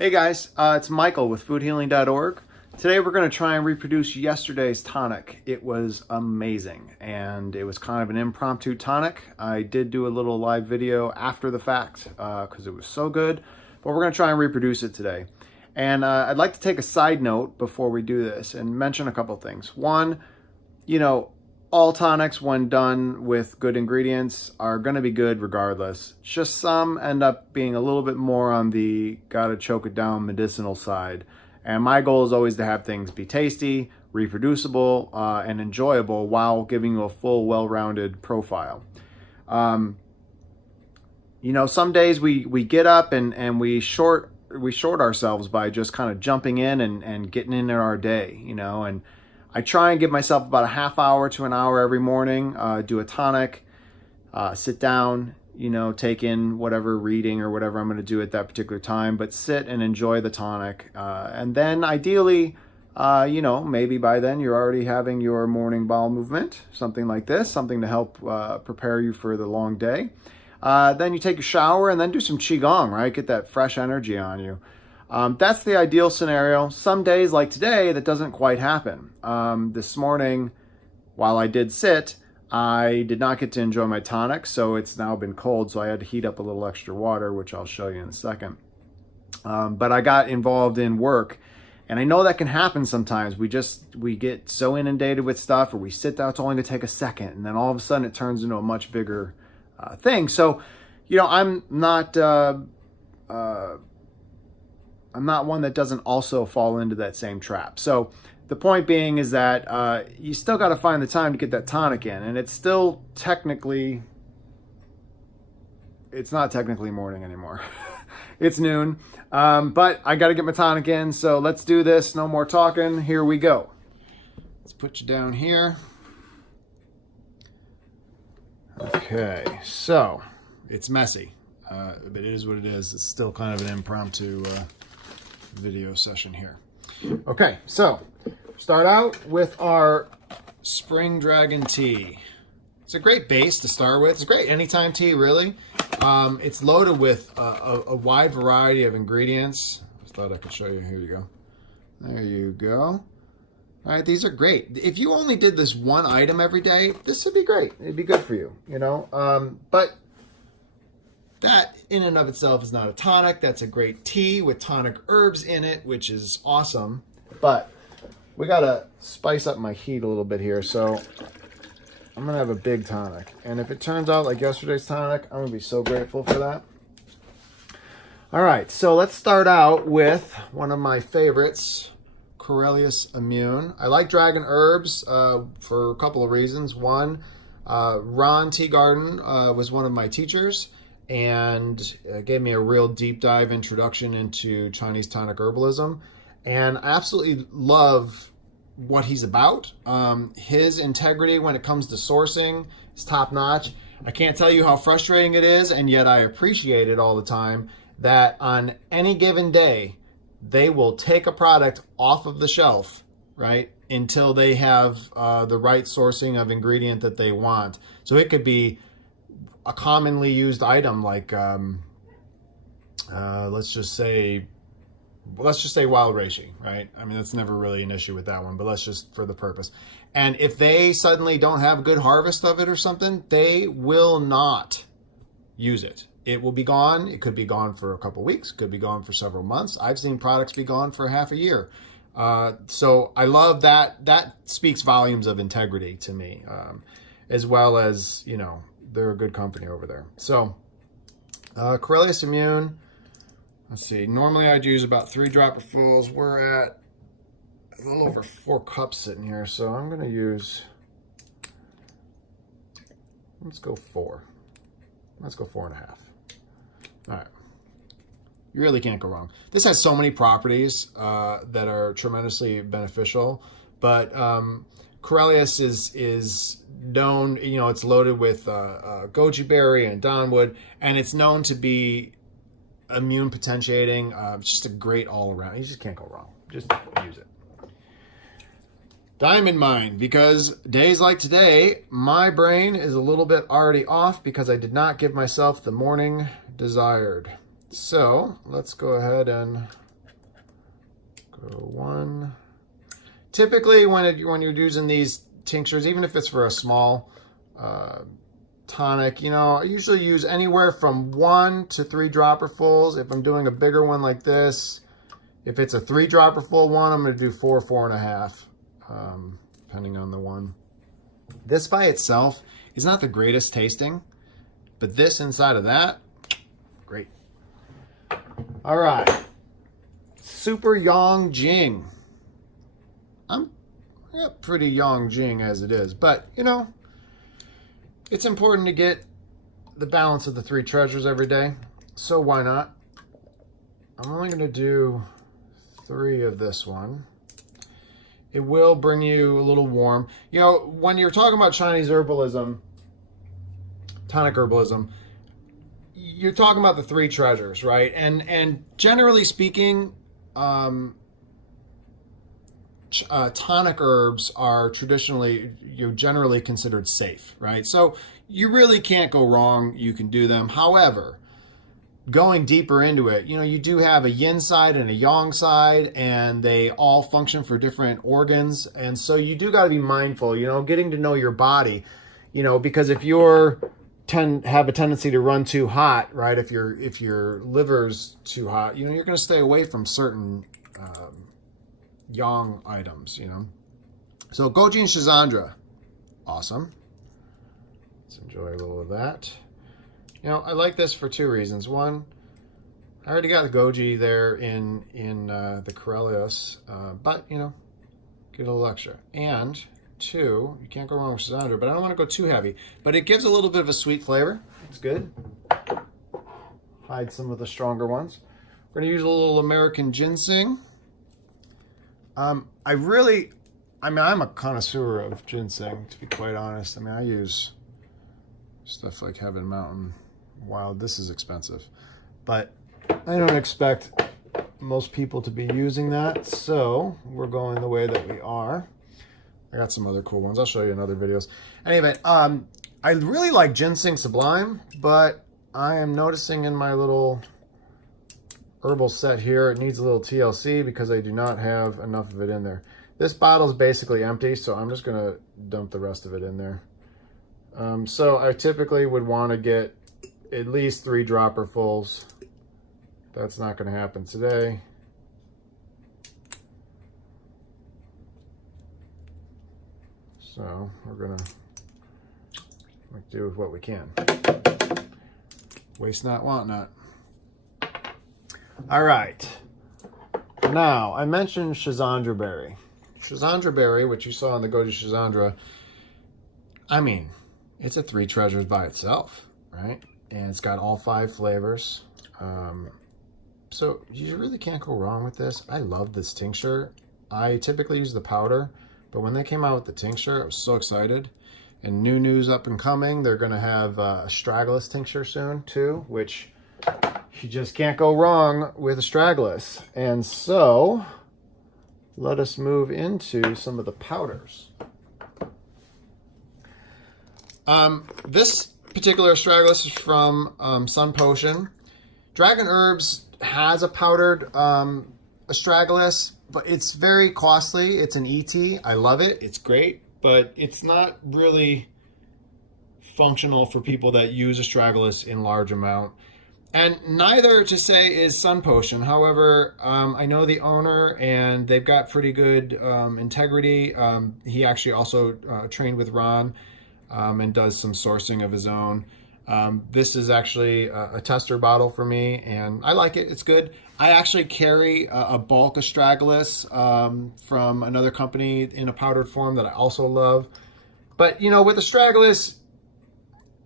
Hey guys, it's Michael with FoodHealing.org. Today we're going to try and reproduce yesterday's tonic. It was amazing, and it was kind of an impromptu tonic. I did do a little live video after the fact because it was so good, but we're going to try and reproduce it today. And I'd like to take a side note before we do this and mention a couple things. One, all tonics, when done with good ingredients, are going to be good regardless. Just some end up being a little bit more on the gotta choke it down medicinal side. And my goal is always to have things be tasty, reproducible, and enjoyable while giving you a full, well-rounded profile. Some days we get up and we short ourselves by just kind of jumping in and getting in our day, and I try and give myself about a half hour to an hour every morning, do a tonic, sit down, take in whatever reading or whatever I'm going to do at that particular time, but sit and enjoy the tonic. And then ideally, maybe by then you're already having your morning bowel movement, something like this, something to help prepare you for the long day. Then you take a shower and then do some Qigong, right? Get that fresh energy on you. That's the ideal scenario. Some days like today, that doesn't quite happen. This morning, while I did sit, I did not get to enjoy my tonic, so it's now been cold, so I had to heat up a little extra water, which I'll show you in a second. But I got involved in work, and I know that can happen sometimes. We get so inundated with stuff, or we sit down, it's only going to take a second, and then all of a sudden it turns into a much bigger thing. So, I'm not one that doesn't also fall into that same trap. So the point being is that you still got to find the time to get that tonic in. And it's not technically morning anymore. It's noon. But I got to get my tonic in. So let's do this. No more talking. Here we go. Let's put you down here. Okay. So it's messy. But it is what it is. It's still kind of an impromptu video session here. Okay, so start out with our Spring Dragon tea. It's a great base to start with. It's great anytime tea, really. It's loaded with a wide variety of ingredients. I thought I could show you. Here you go. There you go. All right, these are great. If you only did this one item every day, this would be great. It'd be good for you, But that in and of itself is not a tonic. That's a great tea with tonic herbs in it, which is awesome. But we got to spice up my heat a little bit here. So I'm going to have a big tonic. And if it turns out like yesterday's tonic, I'm going to be so grateful for that. All right, so let's start out with one of my favorites, Corellius Immune. I like dragon herbs for a couple of reasons. One, Ron Teagarden was one of my teachers, and gave me a real deep dive introduction into Chinese tonic herbalism. And I absolutely love what he's about. His integrity when it comes to sourcing is top notch. I can't tell you how frustrating it is, and yet I appreciate it all the time, that on any given day, they will take a product off of the shelf, right, until they have the right sourcing of ingredient that they want. So it could be a commonly used item like let's just say wild reishi, right? I mean, that's never really an issue with that one, but let's just for the purpose. And if they suddenly don't have a good harvest of it or something, they will not use it. It will be gone. It could be gone for a couple weeks, could be gone for several months. I've seen products be gone for half a year. So I love that. That speaks volumes of integrity to me, as well as, they're a good company over there. So, Corellius Immune, let's see. Normally I'd use about 3 dropperfuls. We're at a little over 4 cups sitting here. So I'm going to use, let's go 4. Let's go 4.5. All right. You really can't go wrong. This has so many properties that are tremendously beneficial, but Corellius is known, it's loaded with goji berry and donwood, and it's known to be immune potentiating. Just a great all around. You just can't go wrong. Just use it. Diamond Mine, because days like today, my brain is a little bit already off because I did not give myself the morning desired. So let's go ahead and Go 1. Typically, when you're using these tinctures, even if it's for a small tonic, you know, I usually use anywhere from 1 to 3 dropperfuls. If I'm doing a bigger one like this, if it's a 3 dropperful one, I'm going to do 4, 4.5, depending on the one. This by itself is not the greatest tasting, but this inside of that, great. All right, Super Yang Jing. I'm pretty Yang Jing as it is, but you know, it's important to get the balance of the 3 treasures every day, so why not? I'm only going to do 3 of this one. It will bring you a little warm. You know, when you're talking about Chinese herbalism, tonic herbalism, you're talking about the 3 treasures, right? And generally speaking, tonic herbs are traditionally, generally considered safe, right? So you really can't go wrong. You can do them. However, going deeper into it, you do have a yin side and a yang side, and they all function for different organs. And so you do got to be mindful, getting to know your body, because if you're have a tendency to run too hot, right? If your liver's too hot, you're going to stay away from certain yang items, So Goji and Schisandra, awesome. Let's enjoy a little of that. I like this for 2 reasons. One, I already got the Goji there in the Corellios, but get a little extra. And 2, you can't go wrong with Schisandra, but I don't want to go too heavy. But it gives a little bit of a sweet flavor. It's good. Hide some of the stronger ones. We're going to use a little American ginseng. I'm a connoisseur of ginseng, to be quite honest. I use stuff like Heaven Mountain Wild. This is expensive, but I don't expect most people to be using that, so we're going the way that we are. I got some other cool ones. I'll show you in other videos. Anyway, I really like ginseng sublime, but I am noticing in my little herbal set here, it needs a little TLC because I do not have enough of it in there. This bottle is basically empty, so I'm just going to dump the rest of it in there. So I typically would want to get at least 3 dropperfuls. That's not going to happen today. So we're going to do with what we can. Waste not, want not. All right. Now, I mentioned Schisandra berry. Schisandra berry, which you saw in the Goji Schisandra, it's a 3 treasures by itself, right? And it's got all 5 flavors. So you really can't go wrong with this. I love this tincture. I typically use the powder, but when they came out with the tincture, I was so excited. And new news up and coming, they're going to have a astragalus tincture soon too, which you just can't go wrong with astragalus. And so let us move into some of the powders. This particular astragalus is from Sun Potion. Dragon Herbs has a powdered astragalus, but it's very costly. It's an ET. I love it. It's great, but it's not really functional for people that use astragalus in large amount. And neither, to say, is Sun Potion. However, I know the owner, and they've got pretty good integrity. He actually also trained with Ron and does some sourcing of his own. This is actually a tester bottle for me, and I like it. It's good. I actually carry a bulk astragalus from another company in a powdered form that I also love. But, with astragalus,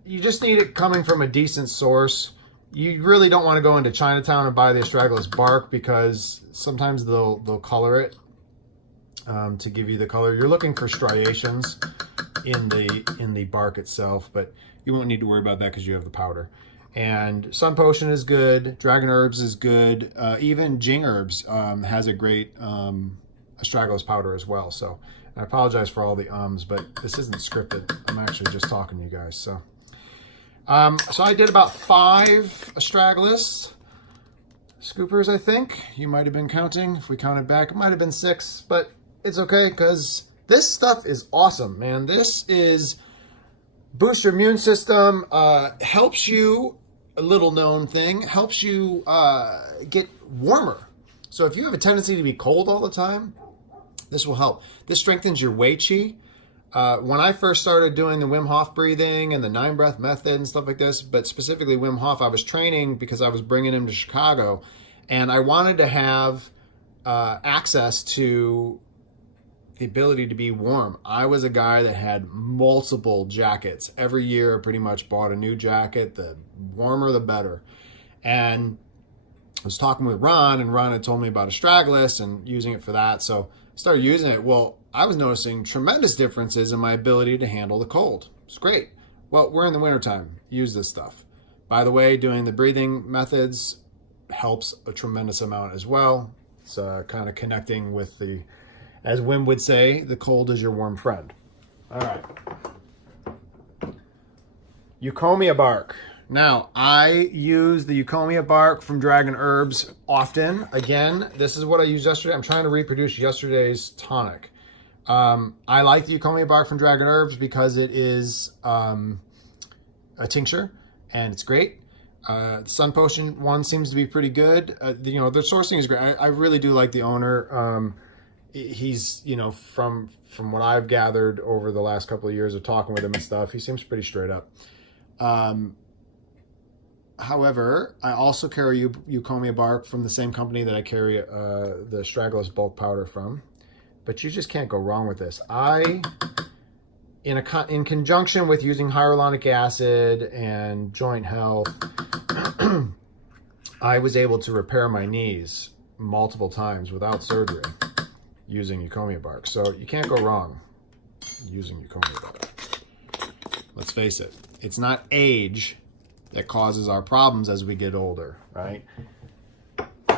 you just need it coming from a decent source. You really don't want to go into Chinatown and buy the astragalus bark, because sometimes they'll color it to give you the color. You're looking for striations in the bark itself, but you won't need to worry about that because you have the powder. And Sun Potion is good. Dragon Herbs is good. Even Jing Herbs has a great astragalus powder as well. So I apologize for all the but this isn't scripted. I'm actually just talking to you guys. So I did about 5 astragalus. scoopers, I think. You might have been counting. If we counted back, it might have been 6, but it's okay because this stuff is awesome, man. This is boosts your immune system, helps you, a little known thing, helps you get warmer. So if you have a tendency to be cold all the time, this will help. This strengthens your Wei Qi. When I first started doing the Wim Hof breathing and the 9-breath method and stuff like this, but specifically Wim Hof, I was training because I was bringing him to Chicago, and I wanted to have access to the ability to be warm. I was a guy that had multiple jackets. Every year I pretty much bought a new jacket. The warmer, the better. And I was talking with Ron, and Ron had told me about Astragalus and using it for that. So I started using it. Well, I was noticing tremendous differences in my ability to handle the cold. It's great. Well, we're in the wintertime. Use this stuff. By the way, doing the breathing methods helps a tremendous amount as well. It's kind of connecting with the, as Wim would say, the cold is your warm friend. All right. Eucommia bark. Now, I use the Eucommia bark from Dragon Herbs often. Again, this is what I used yesterday. I'm trying to reproduce yesterday's tonic. I like the Eucommia bark from Dragon Herbs because it is a tincture, and it's great. The Sun Potion one seems to be pretty good. Their sourcing is great. I really do like the owner. He's, from what I've gathered over the last couple of years of talking with him and stuff, he seems pretty straight up. However, I also carry Eucommia bark from the same company that I carry the Astragalus bulk powder from. But you just can't go wrong with this. In conjunction with using hyaluronic acid and joint health, I was able to repair my knees multiple times without surgery using Eucommia bark. So you can't go wrong using Eucommia bark. Let's face it, it's not age that causes our problems as we get older, right?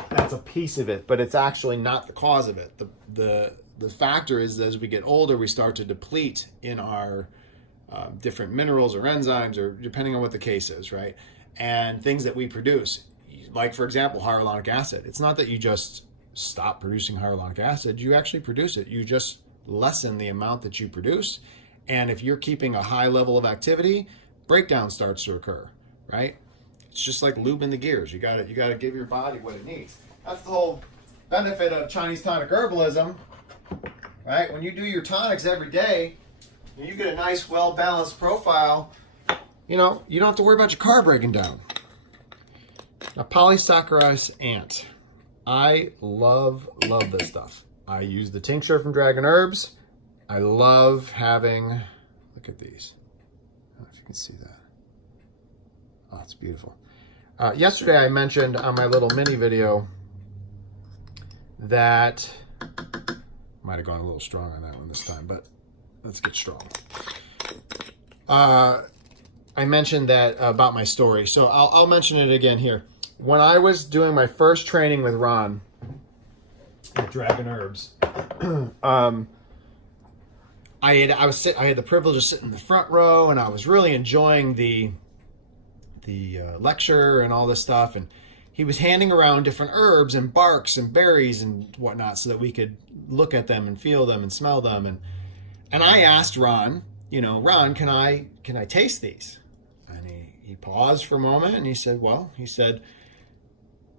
That's a piece of it, but it's actually not the cause of it. The factor is as we get older, we start to deplete in our different minerals or enzymes, or depending on what the case is, right? And things that we produce, like, for example, hyaluronic acid. It's not that you just stop producing hyaluronic acid. You actually produce it. You just lessen the amount that you produce. And if you're keeping a high level of activity, breakdown starts to occur, right? It's just like lubing the gears. You got to give your body what it needs. That's the whole benefit of Chinese tonic herbalism, right? When you do your tonics every day, and you get a nice, well-balanced profile, you don't have to worry about your car breaking down. Now, polysaccharide ant. I love this stuff. I use the tincture from Dragon Herbs. I love having, look at these. I don't know if you can see that. Oh, it's beautiful. Yesterday I mentioned on my little mini video that, might have gone a little strong on that one this time, but let's get strong. I mentioned that about my story, so I'll mention it again here. When I was doing my first training with Ron at Dragon Herbs, I had the privilege of sitting in the front row, and I was really enjoying the lecture and all this stuff. And he was handing around different herbs and barks and berries and whatnot so that we could look at them and feel them and smell them. And I asked Ron, Ron, can I taste these? And he paused for a moment, and he said,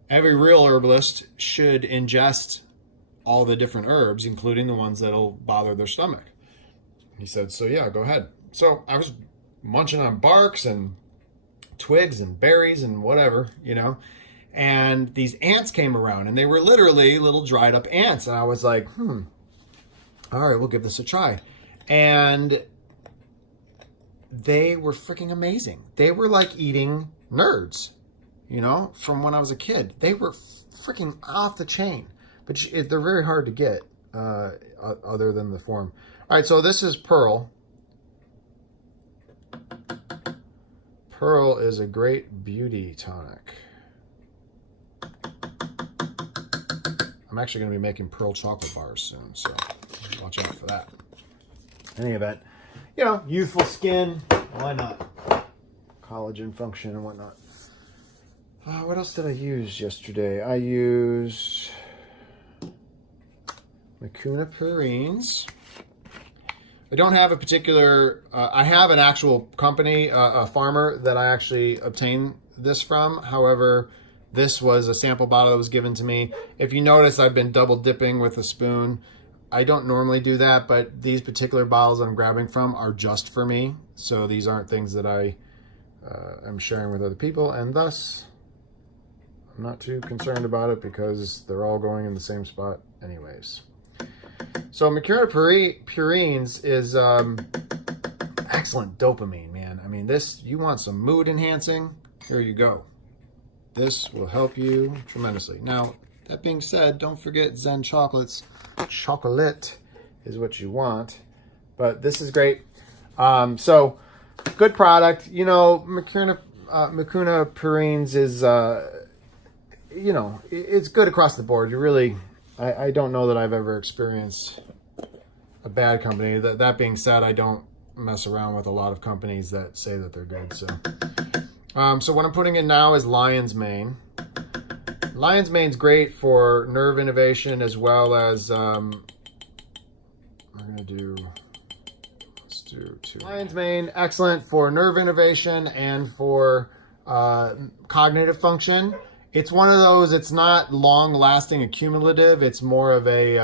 every real herbalist should ingest all the different herbs, including the ones that'll bother their stomach. He said, so yeah, go ahead. So I was munching on barks and twigs and berries and whatever, and these ants came around, and they were literally little dried up ants. And I was like, all right, we'll give this a try. And they were freaking amazing. They were like eating nerds, from when I was a kid. They were freaking off the chain, but they're very hard to get other than the form. All right, so this is Pearl. Pearl is a great beauty tonic. I'm actually going to be making Pearl chocolate bars soon, so watch out for that. In any event, youthful skin, why not? Collagen function and whatnot. What else did I use yesterday? I used Mucuna purines. I don't have a particular, I have an actual company, a farmer that I actually obtained this from. However, this was a sample bottle that was given to me. If you notice, I've been double dipping with a spoon. I don't normally do that, but these particular bottles I'm grabbing from are just for me. So these aren't things that I am sharing with other people, and thus I'm not too concerned about it because they're all going in the same spot anyways. So Mucuna purines is excellent dopamine, man. I mean, this, you want some mood enhancing, here you go. This will help you tremendously. Now, that being said, don't forget Zen chocolates. Chocolate is what you want, but this is great. So good product. You know, Mucuna purines is, you know, it's good across the board. You really, I don't know that I've ever experienced a bad company. That being said, I don't mess around with a lot of companies that say that they're good. So, so what I'm putting in now is Lion's Mane. Lion's Mane's great for nerve innervation as well as, let's do 2. Lion's Mane, excellent for nerve innervation and for cognitive function. It's one of those, it's not long-lasting accumulative. It's more of a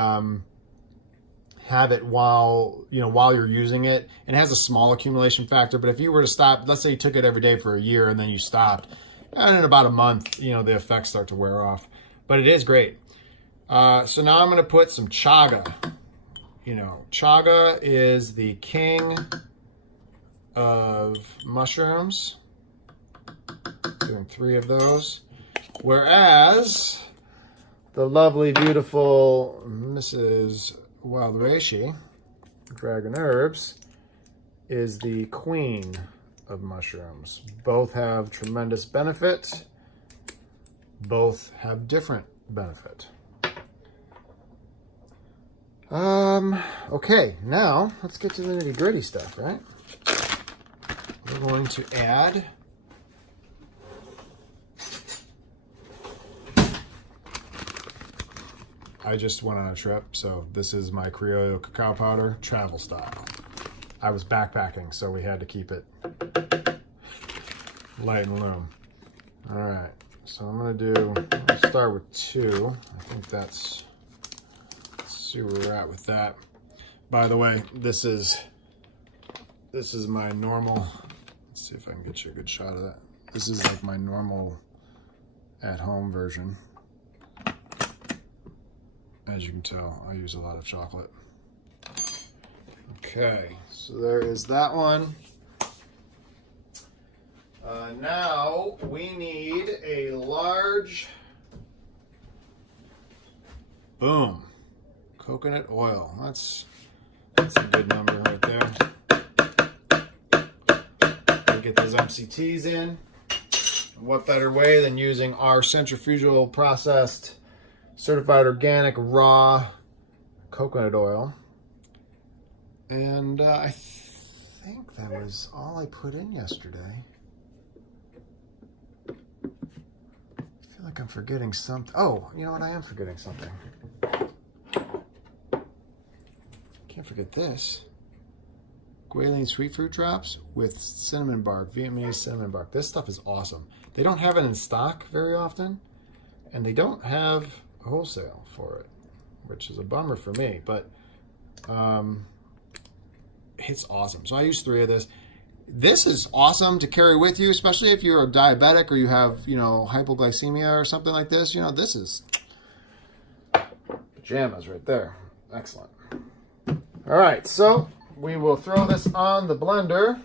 have it while you're using it. It has a small accumulation factor, but if you were to stop, let's say you took it every day for a year and then you stopped, and in about a month, the effects start to wear off. But it is great. So now I'm going to put some chaga. Chaga is the king of mushrooms. Doing 3 of those. Whereas the lovely, beautiful Mrs. Wild Reishi, Dragon Herbs, is the queen of mushrooms. Both have tremendous benefit. Both have different benefit. Okay, now let's get to the nitty-gritty stuff, right? We're going to add I just went on a trip, so this is my Criollo cacao powder, travel style. I was backpacking, so we had to keep it light and loom. All right, so I'll start with 2. I think let's see where we're at with that. By the way, this is my normal, let's see if I can get you a good shot of that. This is like my normal at-home version. As you can tell, I use a lot of chocolate. Okay, so there is that one. Now we need a large, boom, coconut oil. That's a good number right there. We'll get those MCTs in. What better way than using our centrifugal processed certified organic raw coconut oil. And I think that was all I put in yesterday. I feel like I'm forgetting something. Oh, you know what? I am forgetting something. Can't forget this. Guilin sweet fruit drops with cinnamon bark, Vietnamese cinnamon bark. This stuff is awesome. They don't have it in stock very often, and they don't have wholesale for it, which is a bummer for me, but it's awesome. So I use 3 of this. This is awesome to carry with you, especially if you're a diabetic or you have, hypoglycemia or something like this. This is pajamas right there. Excellent. All right, so we will throw this on the blender.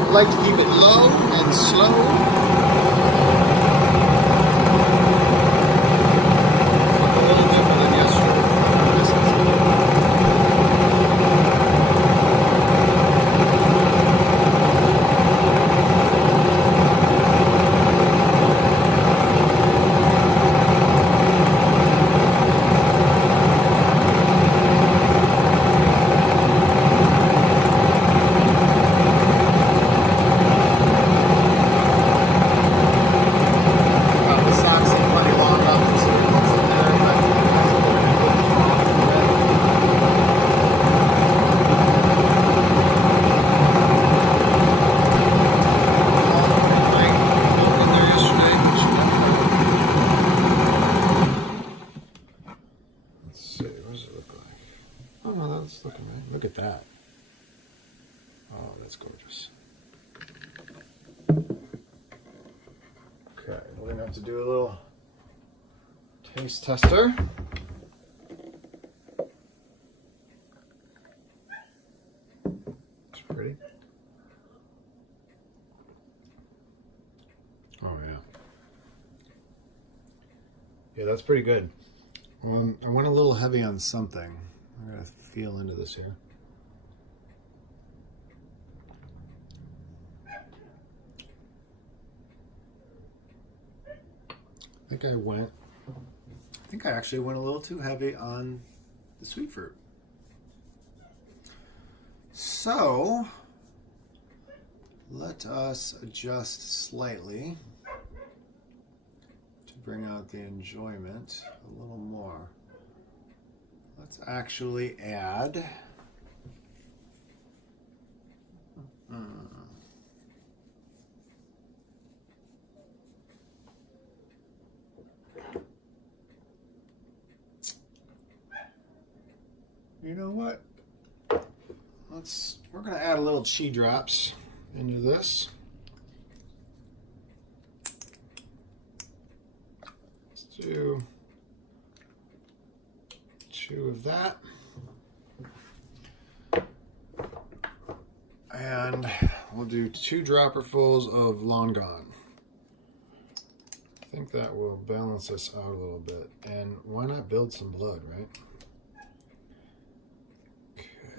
I like to keep it low and slow. A little different than yesterday. that's gorgeous. Okay, we're gonna have to do a little taste tester. It's pretty. Oh yeah. Yeah, that's pretty good. I went a little heavy on something. I'm gonna feel into this here. I think I actually went a little too heavy on the sweet fruit. So, let us adjust slightly to bring out the enjoyment a little more. Let's actually add you know what? We're gonna add a little chi drops into this. Let's do 2 of that. And we'll do 2 dropperfuls of Long Gone. I think that will balance this out a little bit. And why not build some blood, right?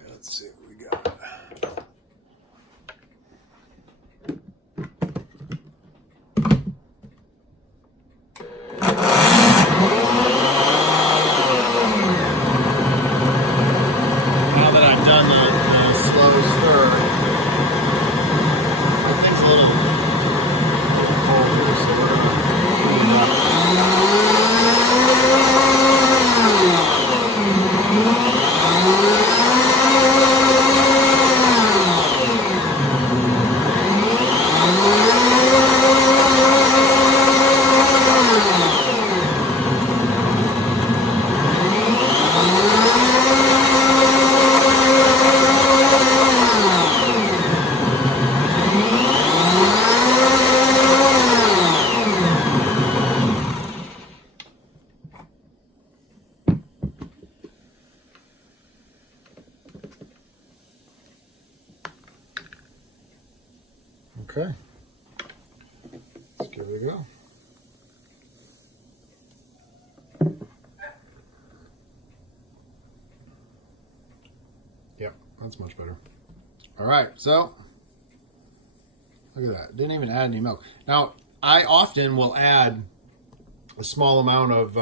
Let's see what we got. Now that I've done the slow stir, I think it's a little colder, so we're okay. Let's give it a go. Yep, that's much better. All right, so look at that. Didn't even add any milk. Now, I often will add a small amount of,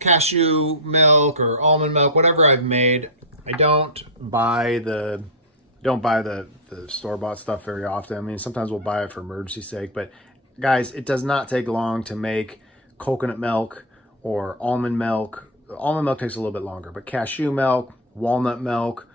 cashew milk or almond milk, whatever I've made. I don't buy the store-bought stuff very often. I mean, sometimes we'll buy it for emergency sake, but guys, it does not take long to make coconut milk or almond milk. Almond milk takes a little bit longer, but cashew milk, walnut milk,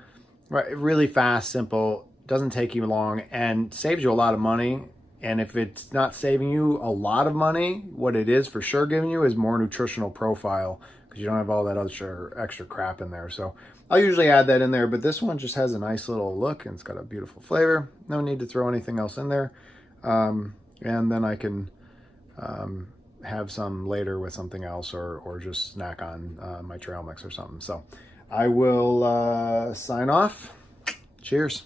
right, really fast, simple, doesn't take you long, and saves you a lot of money. And if it's not saving you a lot of money, what it is for sure giving you is more nutritional profile, because you don't have all that other extra crap in there. So I'll usually add that in there, but this one just has a nice little look and it's got a beautiful flavor. No need to throw anything else in there. And then I can have some later with something else, or just snack on my trail mix or something. So I will sign off. Cheers.